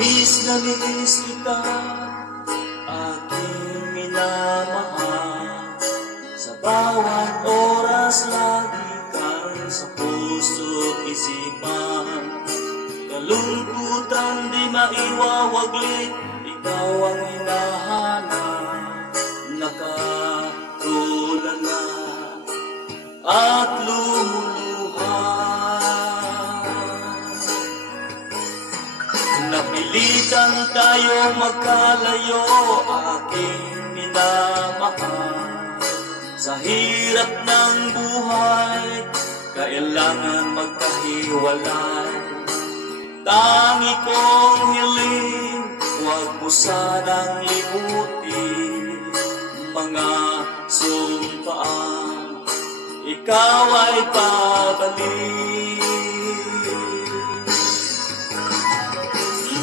Miss kita, aking minamahal. Sa bawat oras lagi kang sa puso't isipan. Kalungkutan di maiwawaglit, ikaw ang hinahanap. Nakatulala at lumuluha. Napilitan tayo magkalayo, aking minamahal. Sa hirap ng buhay, kailangan magkahiwalay. Tangi kong hiling, huwag mo sanang limutin mga sumpaan, ikaw ay pabalik.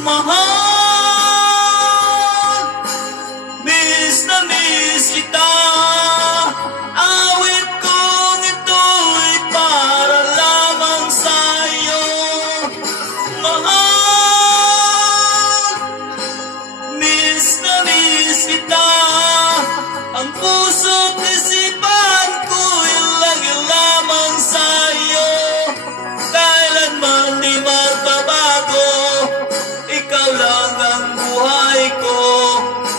Mahal, miss na miss kita. Awit kong ito'y para lamang sa'yo. Mahal, miss na miss kita. Ang puso't isipan ko'y lagi lamang sa'yo. Kailanman di magbabago, ikaw lang ang buhay ko.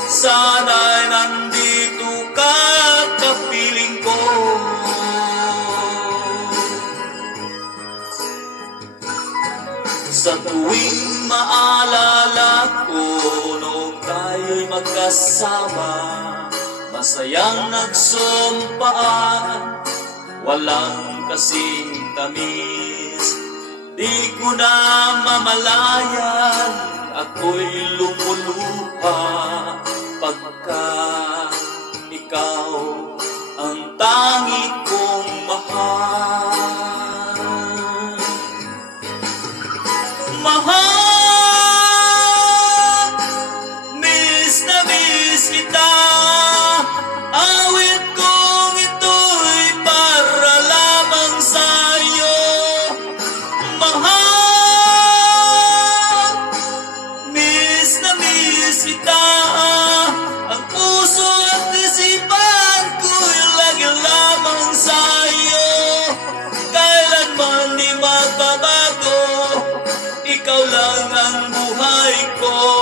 Sana'y nandito ka, kapiling ko. Sa tuwing maalala ko noong tayo'y magkasama, masayang nagsumpaan, walang kasing tamis. Di ko na mamalayan, ako'y lumuluha pagka ikaw ang tangi kong mahal. Mahal, miss na miss kita. Awit kong ito'y para lamang sa'yo. Mahal, miss na miss kita. Ang puso at isipan ko'y lagi lamang sa'yo. Kailanman di magbabago, ikaw lang ang buhay ko.